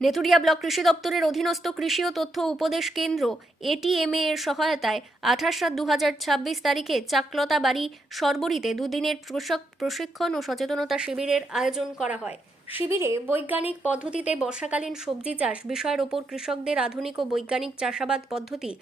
নেতুরিয়া block কৃষি দপ্তরের অধীনস্থ কৃষি ও তথ্য উপদেশ কেন্দ্র এটিএমএ এর সহায়তায় 28/7/2026 তারিখে চাকলতা বাড়ি সরবরিতে দুদিনের কৃষক প্রশিক্ষণ ও সচেতনতা শিবিরের আয়োজন করা হয়। শিবিরে বৈজ্ঞানিক পদ্ধতিতে বর্ষাকালীন সবজি চাষ বিষয়ের ওপর কৃষকদের আধুনিক ও বৈজ্ঞানিক চাষাবাদ পদ্ধতি,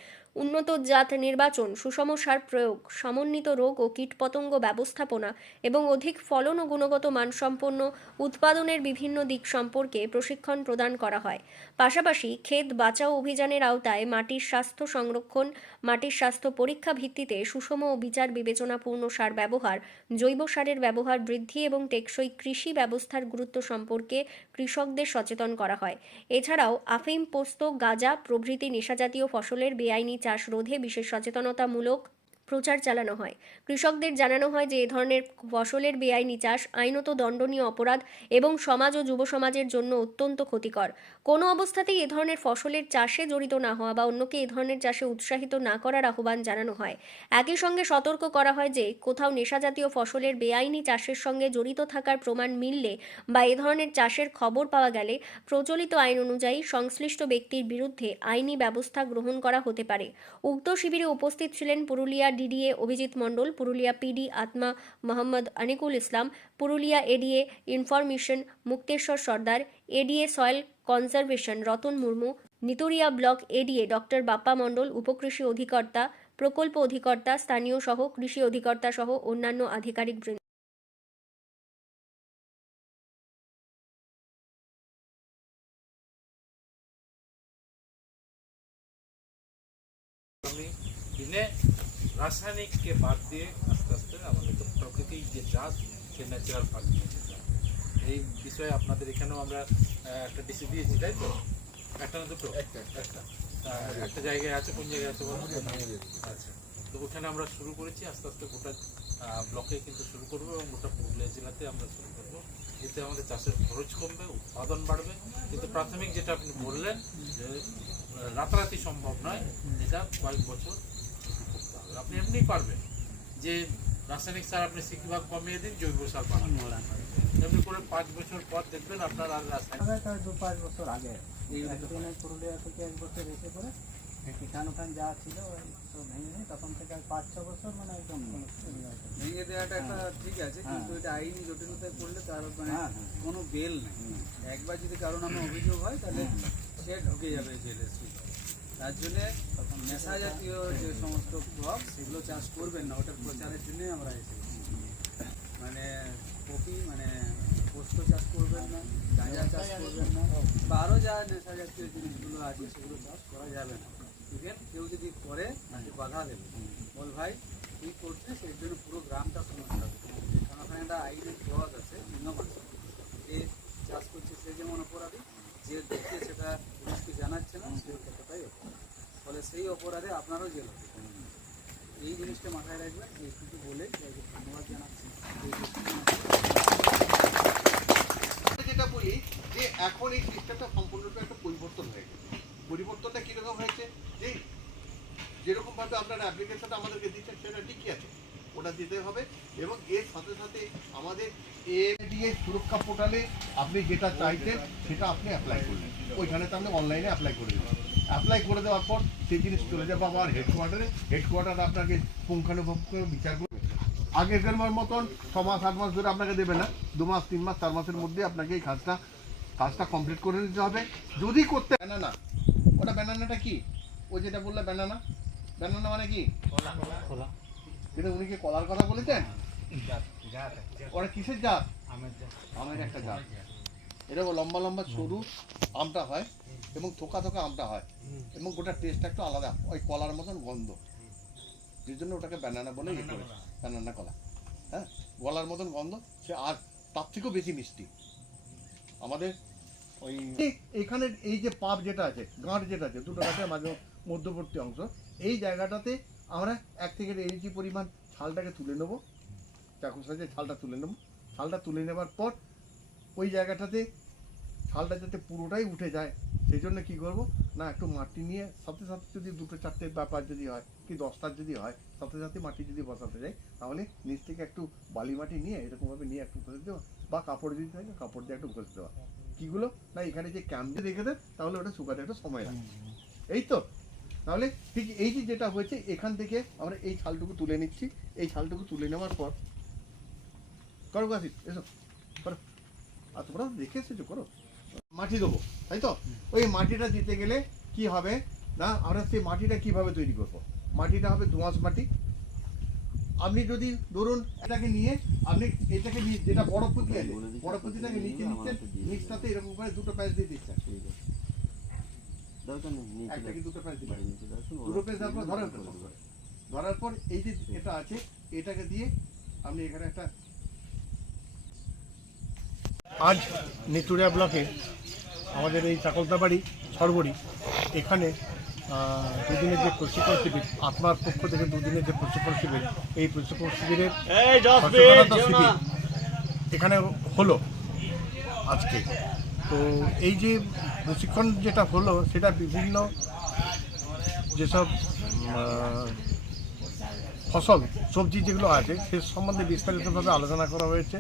উন্নত জাত নির্বাচন, সুষম সার প্রয়োগ, সমন্বিত রোগ ও কীটপতঙ্গ ব্যবস্থাপনা এবং অধিক ফলন ও গুণগত মানসম্পন্ন উৎপাদনের বিভিন্ন দিক সম্পর্কে প্রশিক্ষণ প্রদান করা হয়। পাশাপাশি ক্ষেত বাঁচাও অভিযানের আওতায় মাটির স্বাস্থ্য সংরক্ষণ, মাটির স্বাস্থ্য পরীক্ষা ভিত্তিতে সুষম ও বিচার বিবেচনাপূর্ণ সার ব্যবহার, জৈব সারের ব্যবহার বৃদ্ধি এবং টেকসই কৃষি ব্যবস্থার গুরুত্ব সম্পর্কে কৃষকদের সচেতন করা হয়। এছাড়াও আফিম, পোস্ত, গাঁজা প্রভৃতি নেশাজাতীয় ফসলের বেআইনি চাষ রোধে বিশেষ সচেতনতামূলক প্রচার চালানো হয়। কৃষকদের জানানো হয় যে এ ধরনের ফসলের বেআইনি চাষ আইনত দণ্ডনীয় অপরাধ এবং সমাজ ও যুব সমাজের জন্য অত্যন্ত ক্ষতিকর। কোনো অবস্থাতেই এ ধরনের ফসলের চাষে জড়িত না হওয়া বা অন্যকে এ ধরনের চাষে উৎসাহিত না করার আহ্বান জানানো হয়। একই সঙ্গে সতর্ক করা হয় যে কোথাও নেশাজাতীয় ফসলের বেআইনি চাষের সঙ্গে জড়িত থাকার প্রমাণ মিললে বা এ ধরনের চাষের খবর পাওয়া গেলে প্রচলিত আইন অনুযায়ী সংশ্লিষ্ট ব্যক্তির বিরুদ্ধে আইনি ব্যবস্থা গ্রহণ করা হতে পারে। উক্ত শিবিরে উপস্থিত ছিলেন Purulia DDA Abhijit Mondal, Purulia PD ATMA Mohammad Anikul Islam, Purulia ADA information Mukteswar Sardar, ADA soil conservation Ratan Murmu, Nituria block ADA doctor Bappa Mondal, উপকৃষি অধিকর্তা, প্রকল্প অধিকর্তা, স্থানীয় সহ কৃষি অধিকর্তা সহ অন্যান্য আধিকারিক বৃন্দ। आगामी दिने रासायनिक के बाद दिए आस्ते आस्ते আমাদের তো প্রকৃতি যে চাষ সে ন্যাচারাল ফার্মিং এই বিষয়ে আপনাদের এখানেও আমরা একটা ডিসি দিয়েছি, তাই তো? একটা না দুটো? একটা জায়গায় আছে, কোন জায়গায় আছে বলুন? আচ্ছা, তো ওখানে আমরা শুরু করেছি, আস্তে আস্তে গোটা ব্লকে কিন্তু শুরু করবো এবং গোটা পুরুলিয়া জেলাতে আমরা শুরু করবো। এতে আমাদের চাষের খরচ কমবে, উৎপাদন বাড়বে। কিন্তু প্রাথমিক যেটা আপনি বললেন যে রাতারাতি সম্ভব নয়, এটা কয়েক বছর করতে হবে। আপনি এমনি পারবেন যে রাসায়নিক সার আপনি 60% কমিয়ে দিন, জৈব সার বাড়ান, এমনি করে 5 বছর পর দেখবেন আপনার আর রাসায়নিক 2-5 বছর আগে পুরুলিয়া থেকে 1 বছর এসে করে কিষান ওখান যা ছিল সব ভেঙে নিয়ে তখন থেকে 5-6 বছর মানে একদম ভেঙে দেওয়াটা একটা ঠিক আছে, কিন্তু এটা আইনি জটিলতায় পড়লে তার মানে কোনো বেল নেই। একবার যদি কারো নামে অভিযোগ হয় তাহলে সে ঢুকে যাবে জেলে। তার জন্যে নেশা জাতীয় যে সমস্ত ক্রপ সেগুলো চাষ করবেন না, ওটার প্রচারের জন্যই আমরা এসেছি। মানে কপি মানে পোস্ত চাষ করবেন না, গাঁজা চাষ করবেন না, বা আরও যা নেশা জাতীয় জিনিসগুলো আছে সেগুলো চাষ করা যাবে না। ইভেন কেউ যদি করে তাকে বাধা দেবে, বল ভাই তুই করছে, সেই জন্য পুরো গ্রামটা সমস্যা হবে। কারণ ওখানে একটা আইনের ক্লজ আছে, নিয়ম আছে, যে চাষ করছে সে যেমন অপরাধী, যে দেখছে সেটা পুলিশকে জানাচ্ছে না সেও ক্ষেত্রটাই অপরাধ। ফলে সেই অপরাধে আপনারও জেল হবে। এই জিনিসটা মাথায় রাখবেন। এইটুকু বলে ধন্যবাদ জানাচ্ছি। যেটা বলি যে এখন এই সিস্টেমটা সম্পূর্ণরূপে একটা পরিবর্তন হয়ে গেছে। পরিবর্তনটা কীরকম হয়েছে যে যেরকমভাবে আপনারা অ্যাপ্লিকেশনটা আমাদেরকে দিচ্ছেন সেটা ঠিকই আছে, ওটা দিতে হবে। এবং এর সাথে সাথে আমাদের এডিএ সুরক্ষা পোর্টালে আপনি যেটা চাইছেন সেটা আপনি অ্যাপ্লাই করলেন, ওইখানে তো আপনি অনলাইনে অ্যাপ্লাই করে দেবেন। অ্যাপ্লাই করে দেওয়ার পর সেই জিনিস চলে যাবে আমার হেডকোয়ার্টার আপনাকে পুঙ্খানুপুঙ্খ বিচার করবে। আগেকার মতন 6 মাস 8 মাস ধরে আপনাকে দেবে না, 2 মাস 3 মাস 4 মাসের মধ্যে আপনাকে এই কাজটা কমপ্লিট করে নিতে হবে। যদি করতে ব্যানানা, ওটা ব্যানানাটা কি? ও যেটা বললে ব্যানানা, ব্যানানা মানে কি? কিন্তু উনি কি কলার কথা বলেছেন? ওরা কিসের জাত? আমের একটা জাত। এরকম লম্বা লম্বা সরু আমটা হয় এবং থোকা থোকা আমটা হয় এবং গোটা টেস্টটা একটু আলাদা, ওই কলার মতন গন্ধ, যে জন্য ওটাকে ব্যানানা বলে ইয়ে করে, ব্যানানা কলা। হ্যাঁ, গলার মতন গন্ধ, সে আর তার থেকেও বেশি মিষ্টি। আমাদের ওই এইখানে এই যে পাপ যেটা আছে, গাঁট যেটা আছে, দুটো গাছের মাঝে মধ্যবর্তী অংশ, এই জায়গাটাতে আমরা 1 থেকে 1 ইঞ্চি পরিমাণ ছালটাকে তুলে নেবো, চাকুর সাহায্যে ছালটা তুলে নেবো। ছালটা তুলে নেবার পর ওই জায়গাটাতে ছালটা যাতে পুরোটাই উঠে যায় সেই জন্য কী করবো না, একটু মাটি নিয়ে সাথে সাথে যদি 2-4টে ব্যাপার যদি হয় কি 10টার যদি হয়, সাথে সাথে মাটি যদি বসাতে যায় তাহলে নিচ থেকে একটু বালি মাটি নিয়ে এরকমভাবে নিয়ে একটু ঘষে দেওয়া, বা কাপড় যদি থাকে কাপড় দিয়ে একটু ঘষে দেওয়া। কীগুলো না এখানে যে ক্যাম্পে রেখে দেয় তাহলে ওটা শুকাতে একটা সময় লাগে, এই তো। তাহলে ঠিক এই যে যেটা হয়েছে এখান থেকে আমরা এই ছালটুকু তুলে নিচ্ছি, এই ছালটুকু তুলে নেওয়ার পর করো গাছি এসো করো, আর তোমরা তো দেখে এসেছো করো, মাটি দেবো তাই তো। ওই মাটিটা দিতে গেলে কি হবে না, আমরা সেই মাটিটা কিভাবে তৈরি করবো, মাটিটা হবে দোআঁশ মাটি। আপনি যদি ধরুন এটাকে নিয়ে আপনি এটাকে নিয়ে যেটা বড় পুঁতি আছে বড় পুঁতিটাকে নিচে নিচ্ছেন, নিচটাতে এরকম করে দুটো প্যাচ দিয়ে দিচ্ছেন, একটা কি দুটো প্যাচ দিবেন, দুটো প্যাচ দেওয়ার পর ধরেন, ধরার পর এই যে এটা আছে এটাকে দিয়ে আপনি এখানে একটা। আজ নিতুড়িয়া ব্লকে আমাদের এই চাকলতাবাড়ি সরবরি এখানে দুদিনের যে প্রশিক্ষণ শিবির, আত্মার পক্ষ থেকে দুদিনের যে প্রশিক্ষণ শিবির, এই প্রশিক্ষণ শিবিরের সচেতনতা শিবির এখানে হলো আজকে। তো এই যে প্রশিক্ষণ যেটা হলো সেটা বিভিন্ন যেসব ফসল সবজি যেগুলো আছে সে সম্বন্ধে বিস্তারিতভাবে আলোচনা করা হয়েছে।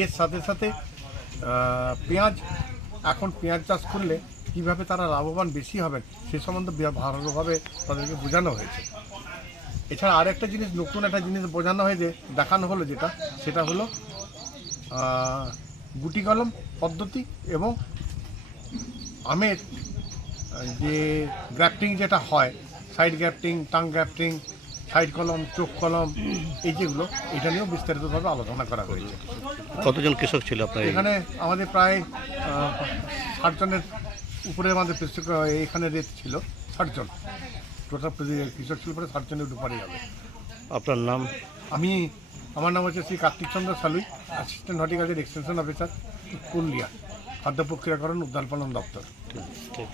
এর সাথে সাথে পেঁয়াজ, এখন পেঁয়াজ চাষ করলে কীভাবে তারা লাভবান বেশি হবেন সে সম্বন্ধে ভালোভাবে তাদেরকে বোঝানো হয়েছে। এছাড়া আরেকটা জিনিস, নতুন একটা জিনিস বোঝানো হয়েছে, দেখানো হলো যেটা, সেটা হলো গুটি কলম পদ্ধতি এবং আমের যে গ্রাফটিং যেটা হয়, side grafting, tongue grafting, side কলম, চোখ কলম, এই যেগুলো, এটা নিয়েও বিস্তারিতভাবে আলোচনা করা হয়েছে। কতজন কৃষক ছিল আপনার এখানে আমাদের প্রায় 60 জনের উপরে আমাদের এখানে রেট ছিল 60 জন, টোটাল কৃষক ছিল পরে 60 জনের উপরে যাবে। আপনার নাম? আমার নাম হচ্ছে Shri Kartik Chandra Salui, assistant horticulture extension officer, Purulia, খাদ্য প্রক্রিয়াকরণ উদ্যান পালন দপ্তর। ঠিক।